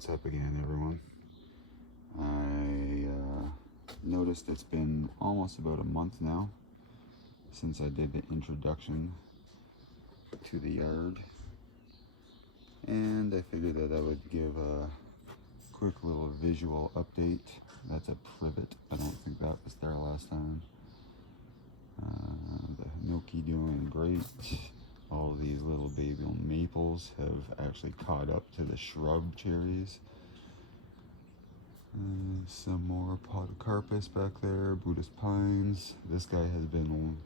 What's up again, everyone? I noticed it's been almost about a month now since I did the introduction to the yard, and I figured that I would give a quick little visual update. That's a privet. I don't think that was there last time. The hinoki doing great. All these little baby maples have actually caught up to the shrub cherries. Some more podocarpus back there, Buddhist pines. This guy has been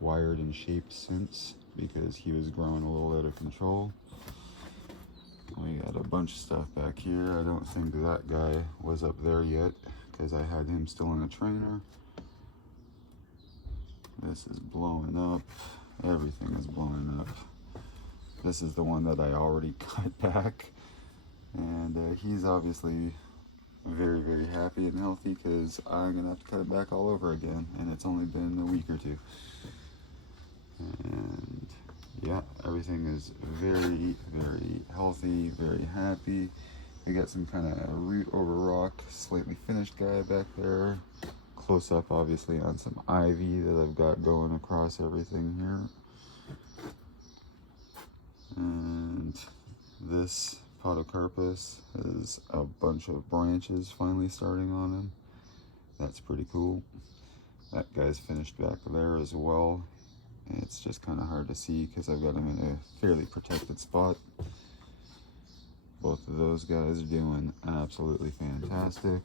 wired and shaped since because he was growing a little out of control. We got a bunch of stuff back here. I don't think that guy was up there yet because I had him still in a trainer. This is blowing up. Everything is blowing up. This is the one that I already cut back, and he's obviously very, very happy and healthy because I'm gonna have to cut it back all over again, and it's only been a week or two. And yeah, everything is very, very healthy, very happy. We got some kind of root over rock, slightly finished guy back there. Close up obviously on some ivy that I've got going across everything here. And this podocarpus has a bunch of branches finally starting on him. That's pretty cool. That guy's finished back there as well. It's just kind of hard to see because I've got him in a fairly protected spot. Both of those guys are doing absolutely fantastic.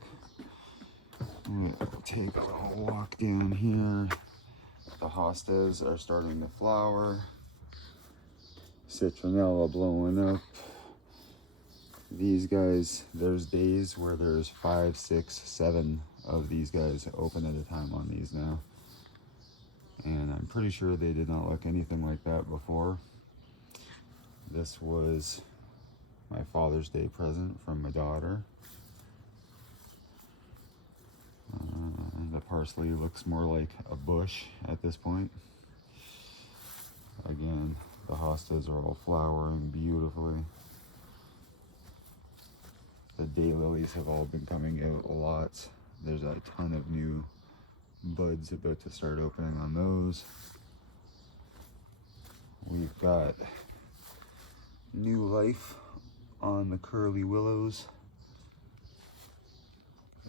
I'm gonna take a little walk down here. The hostas are starting to flower. Citronella blowing up. These guys, there's days where there's 5, 6, 7 of these guys open at a time on these now. And I'm pretty sure they did not look anything like that before. This was my Father's Day present from my daughter. The parsley looks more like a bush at this point. Again, the hostas are all flowering beautifully. The daylilies have all been coming out a lot. There's a ton of new buds about to start opening on those. We've got new life on the curly willows.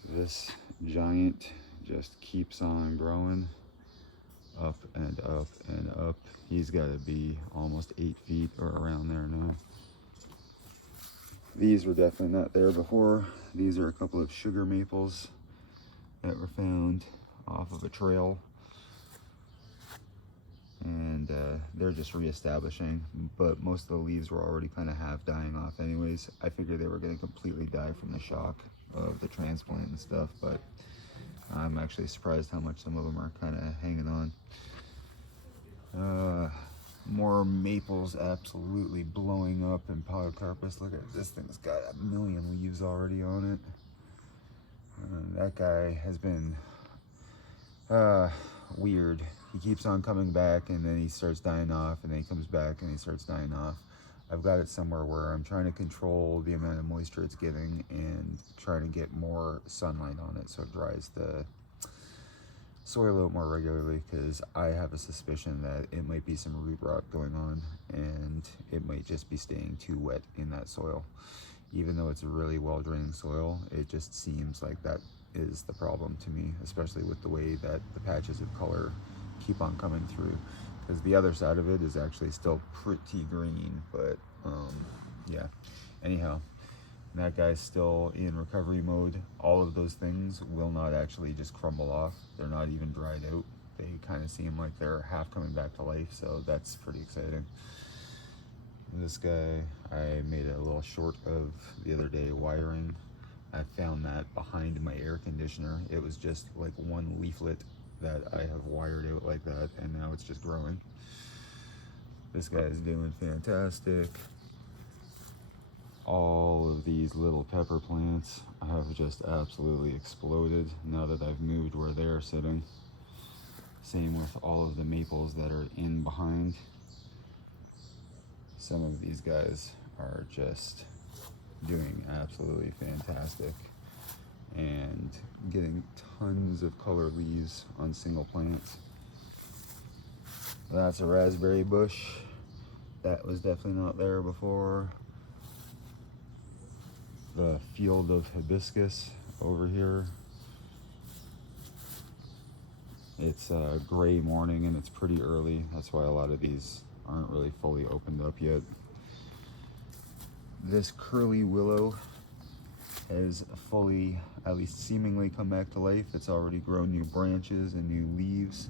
This giant just keeps on growing up and up and up. He's got to be almost 8 feet or around there now. These were definitely not there before. These are a couple of sugar maples that were found off of a trail, and they're just reestablishing, but most of the leaves were already kind of half dying off anyways. I figured they were going to completely die from the shock of the transplant and stuff, but I'm actually surprised how much some of them are kind of hanging on. More maples absolutely blowing up in podocarpus. Look at this thing's got a million leaves already on it. That guy has been weird. He keeps on coming back and then he starts dying off, and then he comes back and he starts dying off. I've got it somewhere where I'm trying to control the amount of moisture it's getting and trying to get more sunlight on it so it dries the soil out more regularly, because I have a suspicion that it might be some root rot going on and it might just be staying too wet in that soil. Even though it's a really well draining soil, it just seems like that is the problem to me, especially with the way that the patches of color keep on coming through, because the other side of it is actually still pretty green. But yeah, anyhow, that guy's still in recovery mode. All of those things will not actually just crumble off. They're not even dried out. They kind of seem like they're half coming back to life, so that's pretty exciting. This guy I made a little short of the other day wiring. I found that behind my air conditioner. It was just like one leaflet that I have wired out like that, and now it's just growing. This guy's doing fantastic. All of these little pepper plants have just absolutely exploded now that I've moved where they're sitting. Same with all of the maples that are in behind. Some of these guys are just doing absolutely fantastic and getting tons of color leaves on single plants. That's a raspberry bush. That was definitely not there before. The field of hibiscus over here. It's a gray morning and it's pretty early. That's why a lot of these aren't really fully opened up yet. This curly willow has fully, at least seemingly, come back to life. It's already grown new branches and new leaves.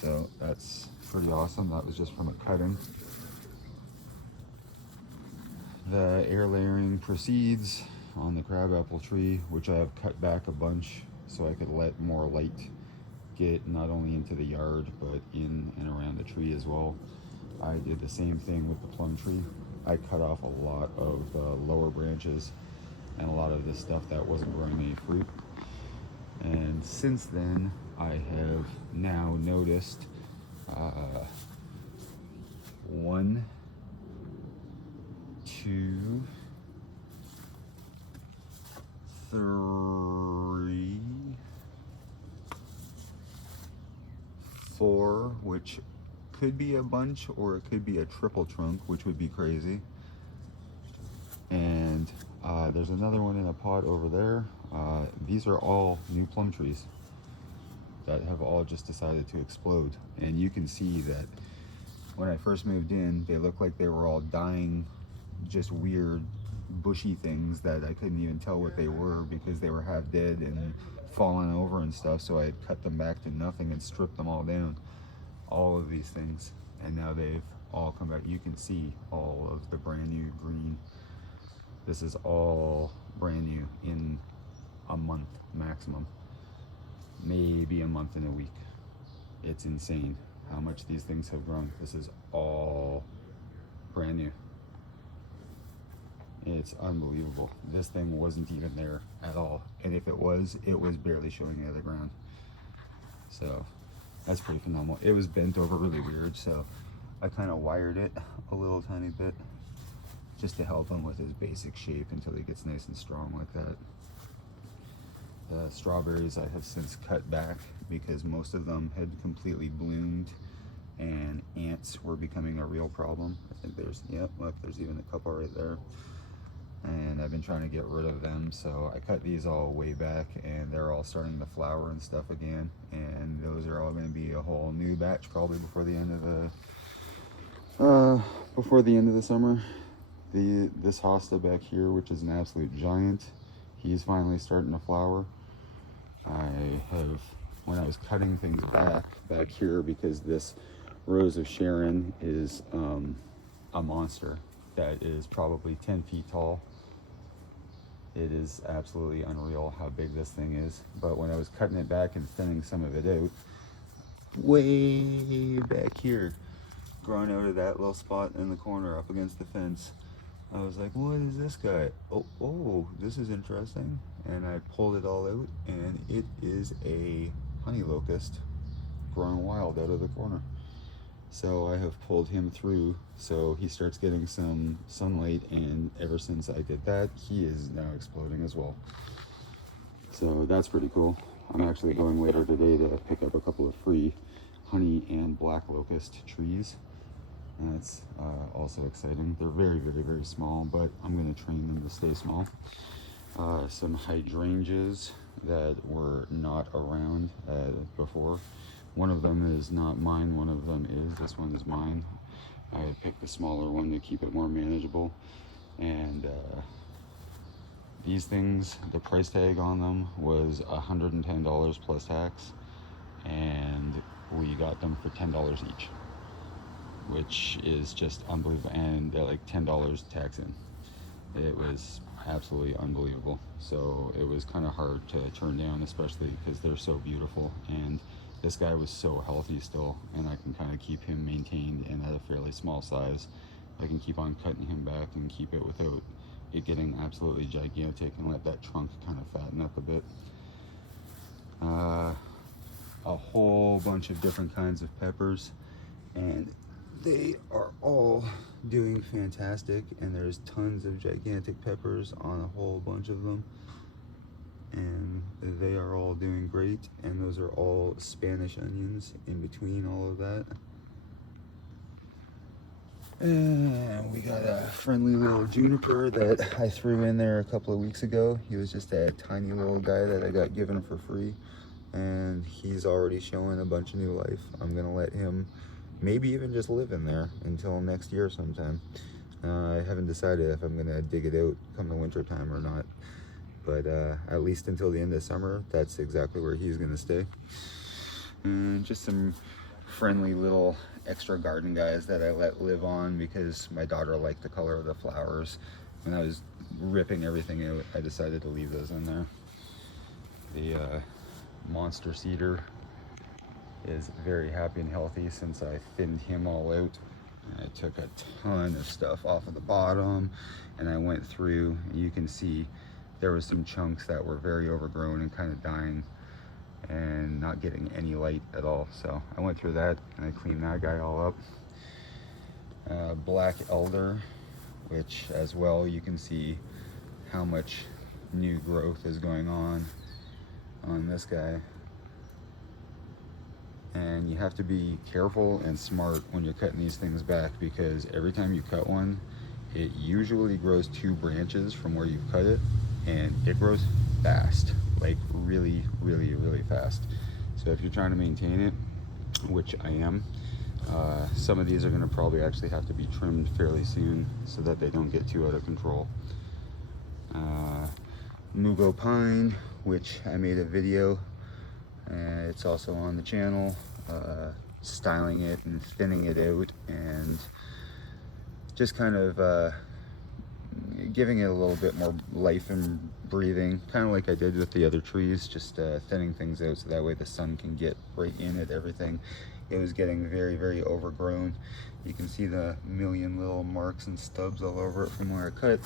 So that's pretty awesome. That was just from a cutting. The air layering proceeds on the crabapple tree, which I have cut back a bunch so I could let more light get not only into the yard but in and around the tree as well. I did the same thing with the plum tree. I cut off a lot of the lower branches and a lot of the stuff that wasn't growing any fruit. And since then, I have now noticed 1, 2, 3, 4, which could be a bunch or it could be a triple trunk, which would be crazy. And there's another one in a pot over there. These are all new plum trees that have all just decided to explode. And you can see that when I first moved in, they looked like they were all dying, just weird bushy things that I couldn't even tell what they were because they were half dead and fallen over and stuff. So I had cut them back to nothing and stripped them all down, all of these things. And now they've all come back. You can see all of the brand new green. This is all brand new in a month maximum, maybe a month and a week. It's insane how much these things have grown. This is all brand new. It's unbelievable. This thing wasn't even there at all, and if it was barely showing out of the ground. So that's pretty phenomenal. It was bent over really weird, so I kind of wired it a little tiny bit just to help him with his basic shape until he gets nice and strong like that. The strawberries I have since cut back because most of them had completely bloomed and ants were becoming a real problem. I think there's, yep, look, there's even a couple right there. And I've been trying to get rid of them, so I cut these all way back and they're all starting to flower and stuff again. And those are all going to be a whole new batch probably before the end of the summer. This hosta back here, which is an absolute giant, he's finally starting to flower. When I was cutting things back here, because this rose of Sharon is a monster that is probably 10 feet tall. It is absolutely unreal how big this thing is. But when I was cutting it back and thinning some of it out, way back here, growing out of that little spot in the corner up against the fence, I was like, what is this guy? Oh, this is interesting. And I pulled it all out, and it is a honey locust growing wild out of the corner. So I have pulled him through so he starts getting some sunlight, and ever since I did that, he is now exploding as well. So that's pretty cool. I'm actually going later today to pick up a couple of free honey and black locust trees. And that's also exciting. They're very, very, very small, but I'm going to train them to stay small. Some hydrangeas that were not around before. One of them is not mine, one of them is. This one is mine. I picked the smaller one to keep it more manageable. And these things, the price tag on them was $110 plus tax. And we got them for $10 each, which is just unbelievable. And they're like $10 tax in. It was absolutely unbelievable. So it was kind of hard to turn down, especially because they're so beautiful. And this guy was so healthy still, and I can kind of keep him maintained and at a fairly small size. I can keep on cutting him back and keep it without it getting absolutely gigantic, and let that trunk kind of fatten up a bit. A whole bunch of different kinds of peppers, and they are all doing fantastic, and there's tons of gigantic peppers on a whole bunch of them, and they are all doing great. And those are all Spanish onions in between all of that. And we got a friendly little juniper that I threw in there a couple of weeks ago. He was just a tiny little guy that I got given for free, and he's already showing a bunch of new life. I'm gonna let him maybe even just live in there until next year sometime. I haven't decided if I'm gonna dig it out come the winter time or not, but at least until the end of summer, that's exactly where he's gonna stay. And just some friendly little extra garden guys that I let live on because my daughter liked the color of the flowers. When I was ripping everything out, I decided to leave those in there. The monster cedar is very happy and healthy since I thinned him all out. I took a ton of stuff off of the bottom, and I went through, and you can see there was some chunks that were very overgrown and kind of dying and not getting any light at all. So I went through that and I cleaned that guy all up. Black elder, which as well you can see how much new growth is going on this guy. And you have to be careful and smart when you're cutting these things back, because every time you cut one, it usually grows 2 branches from where you've cut it, and it grows fast, like really fast. So if you're trying to maintain it, which I am, some of these are going to probably actually have to be trimmed fairly soon so that they don't get too out of control. Mugo pine, which I made a video, it's also on the channel, styling it and thinning it out and just kind of giving it a little bit more life and breathing, kind of like I did with the other trees, just thinning things out so that way the sun can get right in at everything. It was getting very overgrown. You can see the million little marks and stubs all over it from where I cut.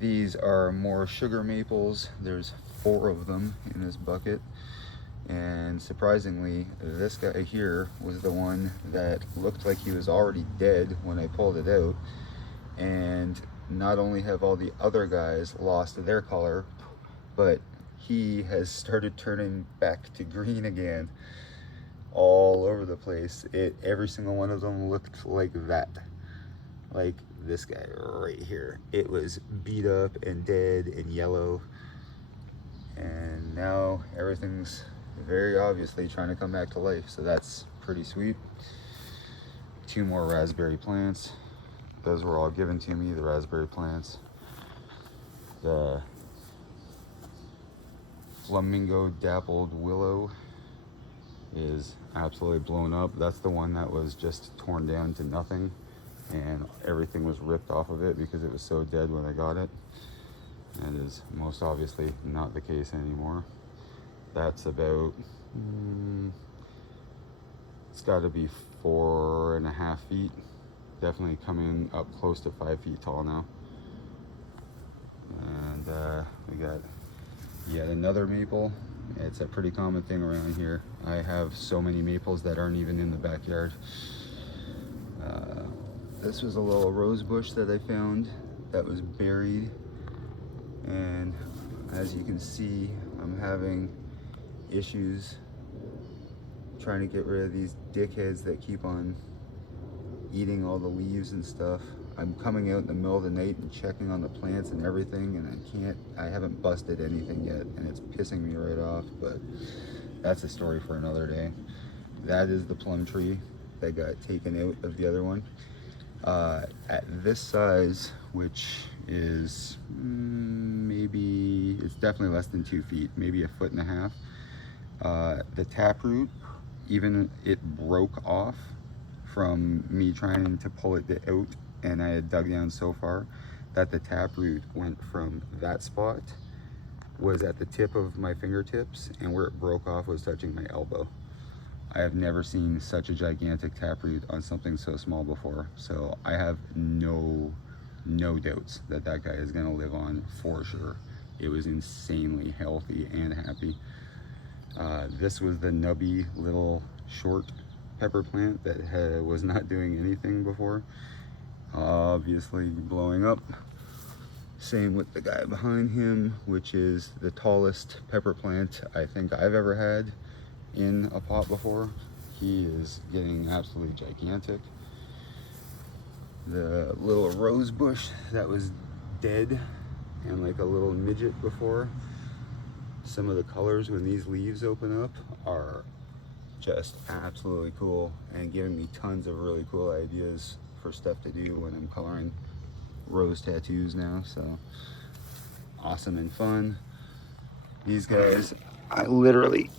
These are more sugar maples. There's 4 of them in this bucket, and surprisingly this guy here was the one that looked like he was already dead when I pulled it out. And not only have all the other guys lost their color, but he has started turning back to green again all over the place. Every single one of them looked like that. Like this guy right here. It was beat up and dead and yellow. And now everything's very obviously trying to come back to life. So that's pretty sweet. 2 more raspberry plants. Those were all given to me, the raspberry plants. The flamingo dappled willow is absolutely blown up. That's the one that was just torn down to nothing, and everything was ripped off of it because it was so dead when I got it. That is most obviously not the case anymore. That's about, it's got to be 4.5 feet. Definitely coming up close to 5 feet tall now. And we got yet another maple. It's a pretty common thing around here. I have so many maples that aren't even in the backyard. This was a little rose bush that I found that was buried, and as you can see, I'm having issues trying to get rid of these dickheads that keep on eating all the leaves and stuff. I'm coming out in the middle of the night and checking on the plants and everything, and I haven't busted anything yet, and it's pissing me right off, but that's a story for another day. That is the plum tree that got taken out of the other one. At this size, which is maybe, it's definitely less than 2 feet, maybe 1.5 feet. The taproot, even it broke off from me trying to pull it out, and I had dug down so far that the taproot went from that spot, was at the tip of my fingertips, and where it broke off was touching my elbow. I have never seen such a gigantic taproot on something so small before, so I have no doubts that that guy is gonna live on for sure. It was insanely healthy and happy. This was the nubby little short pepper plant that was not doing anything before, obviously blowing up. Same with the guy behind him, which is the tallest pepper plant I think I've ever had in a pot before. He is getting absolutely gigantic. The little rose bush that was dead and like a little midget before, some of the colors when these leaves open up are just absolutely cool and giving me tons of really cool ideas for stuff to do when I'm coloring rose tattoos now. So awesome and fun. These guys, I literally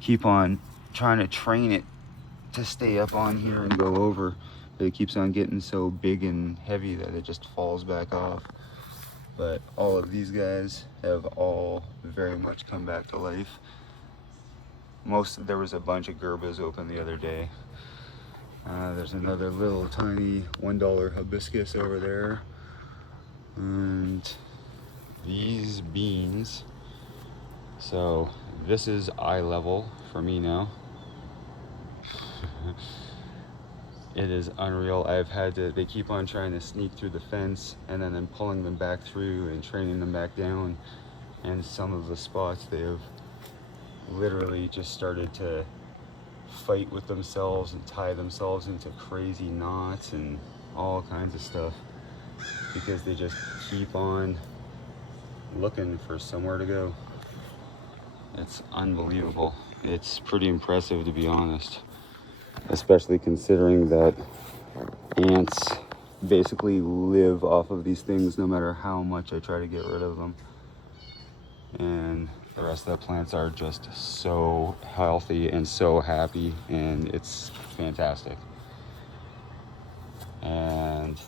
keep on trying to train it to stay up on here and go over, but it keeps on getting so big and heavy that it just falls back off. But all of these guys have all very much come back to life. There was a bunch of gerbas open the other day. There's another little tiny $1 hibiscus over there. And these beans. So this is eye level for me now. It is unreal. They keep on trying to sneak through the fence, and then I'm pulling them back through and training them back down. And some of the spots, they have literally just started to fight with themselves and tie themselves into crazy knots and all kinds of stuff, because they just keep on looking for somewhere to go. It's unbelievable. It's pretty impressive, to be honest, especially considering that ants basically live off of these things no matter how much I try to get rid of them. And the rest of the plants are just so healthy and so happy, and it's fantastic. And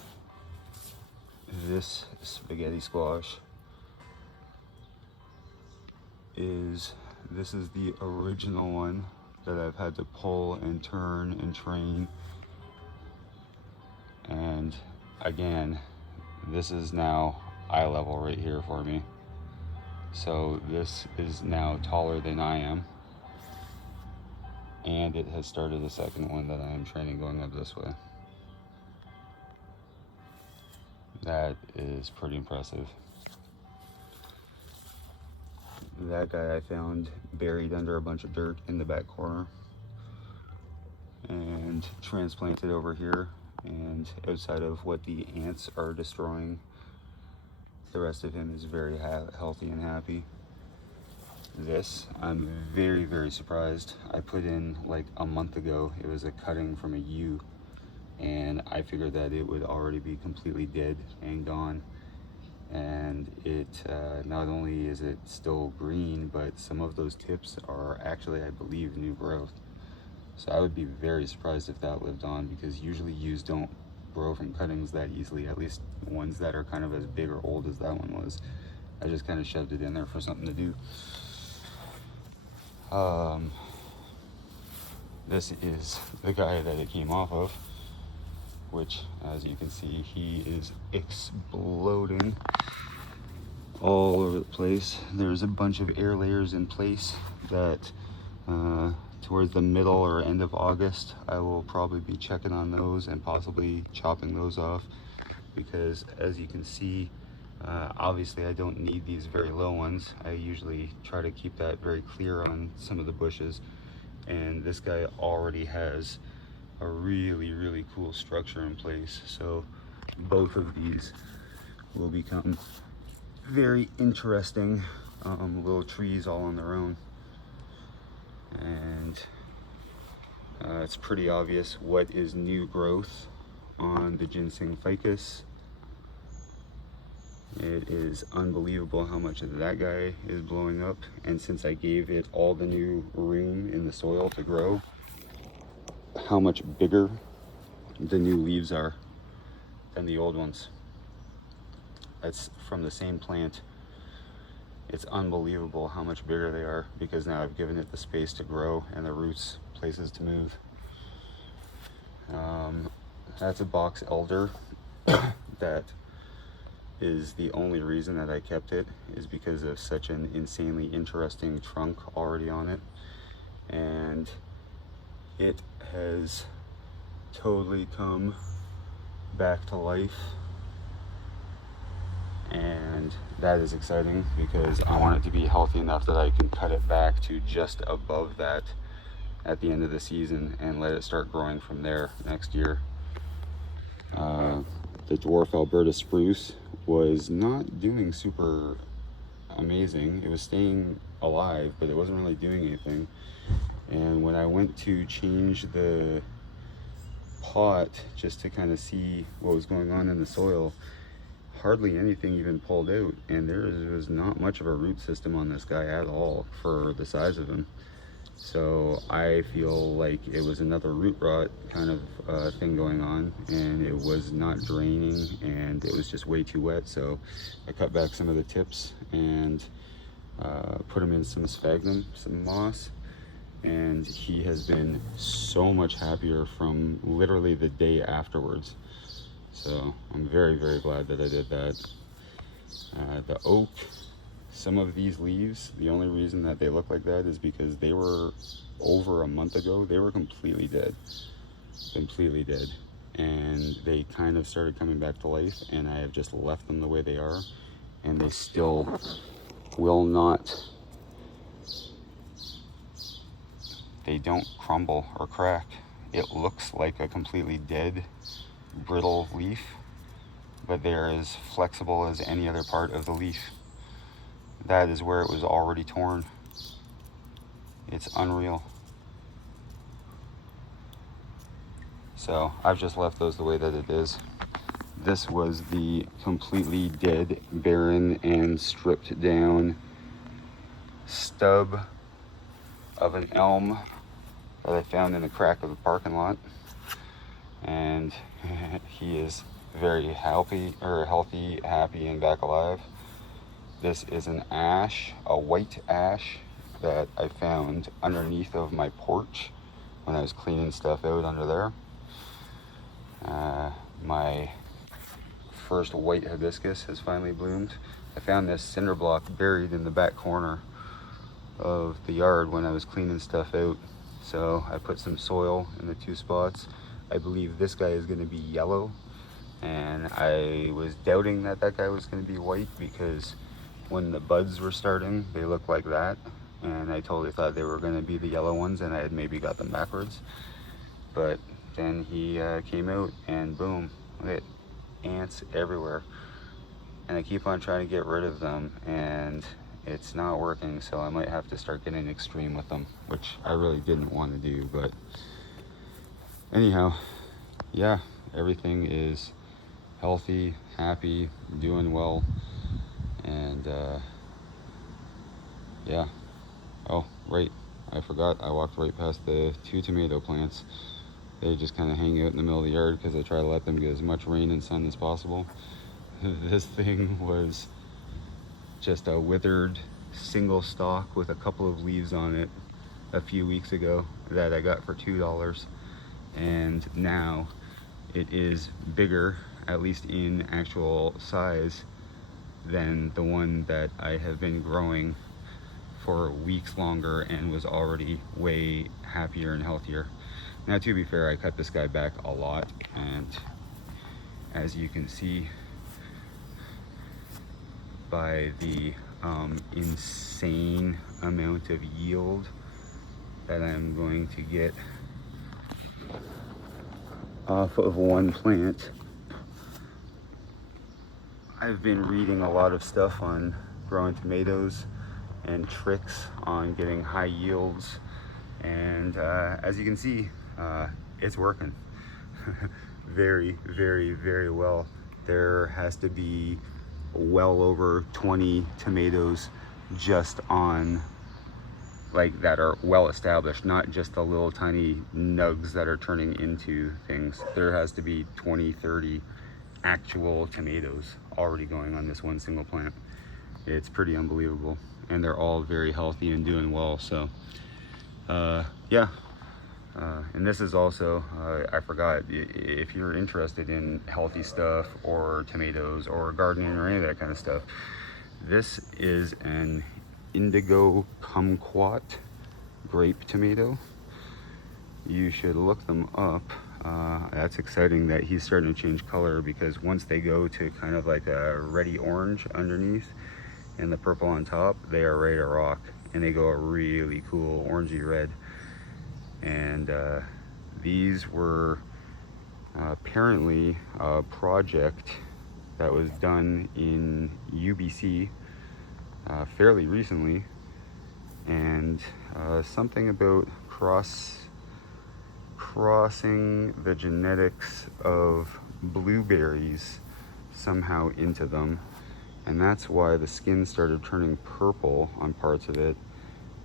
this spaghetti squash this is the original one that I've had to pull and turn and train. And again, this is now eye level right here for me. So this is now taller than I am, and it has started a second one that I am training going up this way. That is pretty impressive. That guy I found buried under a bunch of dirt in the back corner and transplanted over here, and outside of what the ants are destroying, the rest of him is very healthy and happy. This, I'm very, very surprised. I put in like a month ago. It was a cutting from a yew, and I figured that it would already be completely dead and gone. And it not only is it still green, but some of those tips are actually, I believe, new growth. So I would be very surprised if that lived on, because usually yews don't grow from cuttings that easily, at least ones that are kind of as big or old as that one was. I just kind of shoved it in there for something to do. This is the guy that it came off of, which, as you can see, he is exploding all over the place. There's a bunch of air layers in place that towards the middle or end of August, I will probably be checking on those and possibly chopping those off, because as you can see, obviously I don't need these very low ones. I usually try to keep that very clear on some of the bushes, and this guy already has a really, really cool structure in place. So both of these will become very interesting little trees all on their own. And it's pretty obvious what is new growth on the ginseng ficus. It is unbelievable how much of that guy is blowing up, and since I gave it all the new room in the soil to grow, how much bigger the new leaves are than the old ones. That's from the same plant. It's unbelievable how much bigger they are, because now I've given it the space to grow and the roots places to move. That's a box elder. That is the only reason that I kept it, is because of such an insanely interesting trunk already on it. And it has totally come back to life, and that is exciting because I want it to be healthy enough that I can cut it back to just above that at the end of the season and let it start growing from there next year. The dwarf Alberta spruce was not doing super amazing. It was staying alive, but it wasn't really doing anything. And when I went to change the pot just to kind of see what was going on in the soil, hardly anything even pulled out, and there was not much of a root system on this guy at all for the size of him. So I feel like it was another root rot kind of thing going on, and it was not draining, and it was just way too wet. So I cut back some of the tips and put him in some sphagnum, some moss, and he has been so much happier from literally the day afterwards. So I'm very, very glad that I did that. The oak, some of these leaves, the only reason that they look like that is because they were over a month ago, they were completely dead, and they kind of started coming back to life, and I have just left them the way they are, and they still will not, they don't crumble or crack. It looks like a completely dead, brittle leaf, but they're as flexible as any other part of the leaf. That is where it was already torn. It's unreal. So I've just left those the way that it is. This was the completely dead, barren, and stripped down stub of an elm that I found in the crack of the parking lot. And he is very healthy, happy, and back alive. This is an ash, a white ash that I found underneath of my porch when I was cleaning stuff out under there. My first white hibiscus has finally bloomed. I found this cinder block buried in the back corner of the yard when I was cleaning stuff out. So I put some soil in the two spots. I believe this guy is going to be yellow, and I was doubting that that guy was going to be white because when the buds were starting, they looked like that, and I totally thought they were going to be the yellow ones, and I had maybe got them backwards. But then he came out, and boom, look at ants everywhere, and I keep on trying to get rid of them, and it's not working. So I might have to start getting extreme with them, which I really didn't want to do. But anyhow, yeah, everything is healthy, happy, doing well, and yeah. Oh, right, I forgot, I walked right past the 2 tomato plants. They just kind of hang out in the middle of the yard because I try to let them get as much rain and sun as possible. This thing was just a withered single stalk with a couple of leaves on it a few weeks ago that I got for $2, and now it is bigger, at least in actual size, than the one that I have been growing for weeks longer and was already way happier and healthier. Now, to be fair, I cut this guy back a lot, and as you can see by the insane amount of yield that I'm going to get off of one plant, I've been reading a lot of stuff on growing tomatoes and tricks on getting high yields, and as you can see, it's working very, very, very well. There has to be well over 20 tomatoes just on, like, that are well established, not just the little tiny nugs that are turning into things. There has to be 20, 30 actual tomatoes already going on this one single plant. It's pretty unbelievable, and they're all very healthy and doing well. So yeah. And this is also, I forgot, if you're interested in healthy stuff or tomatoes or gardening or any of that kind of stuff, this is an indigo kumquat grape tomato. you should look them up. That's exciting that he's starting to change color, because once they go to kind of like a reddy orange underneath and the purple on top, they are ready to rock, and they go a really cool orangey red. And these were apparently a project that was done in UBC fairly recently, and something about crossing the genetics of blueberries somehow into them, and that's why the skin started turning purple on parts of it.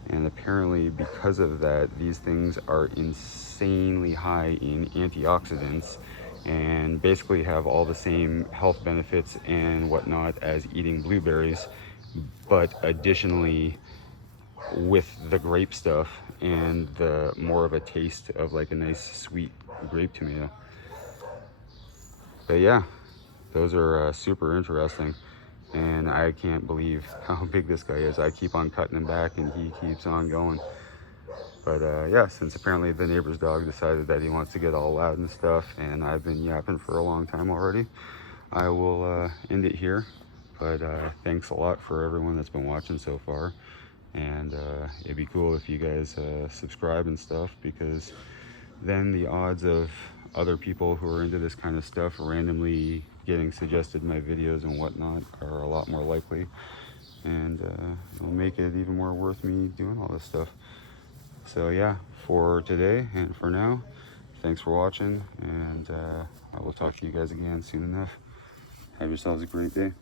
And apparently because of that, these things are insanely high in antioxidants and basically have all the same health benefits and whatnot as eating blueberries, but additionally with the grape stuff and the more of a taste of like a nice sweet grape tomato. But yeah, those are super interesting, and I can't believe how big this guy is. I keep on cutting him back and he keeps on going. But yeah, since apparently the neighbor's dog decided that he wants to get all loud and stuff, and I've been yapping for a long time already, I will end it here. But thanks a lot for everyone that's been watching so far. And it'd be cool if you guys subscribe and stuff, because then the odds of other people who are into this kind of stuff randomly getting suggested my videos and whatnot are a lot more likely. And it'll make it even more worth me doing all this stuff. So yeah, for today and for now, thanks for watching, and I will talk to you guys again soon enough. Have yourselves a great day.